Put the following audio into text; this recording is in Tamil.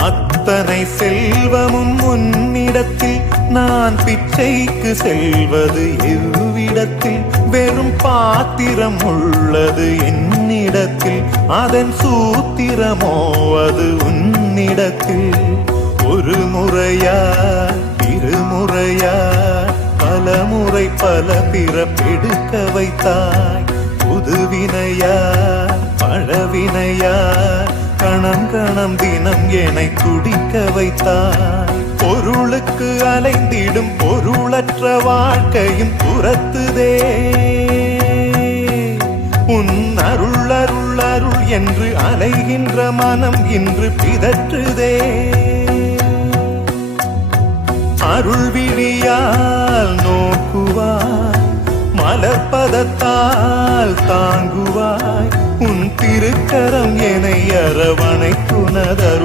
அத்தனை செல்வமும் உன்னிடத்தில் நான் பிச்சைக்கு செல்வது எவ்விடத்தில் வெறும் பாத்திரம் உள்ளது என்னிடத்தில் அதன் சூத்திரமோ அது உன்னிடத்தில் ஒரு முறையா இருமுறையா பல முறை பல பிறப்பெடுக்க வைத்தாய் புதுவினையா பழவினையா கணம் கணம் தினம் என்னை துடிக்க வைத்தாய் பொருளுக்கு அலைந்திடும் பொருளற்ற வாழ்க்கையும் துரத்துதே உன் அருள் அருள் அருள் என்று அலைகின்ற மனம் இன்று பிதற்றுதே அருள் விழியால் நோக்குவாய் மலர்பதத்தால் தாங்குவாய் உன் திருக்கரம் என்னை அரவணைத்துனதருள்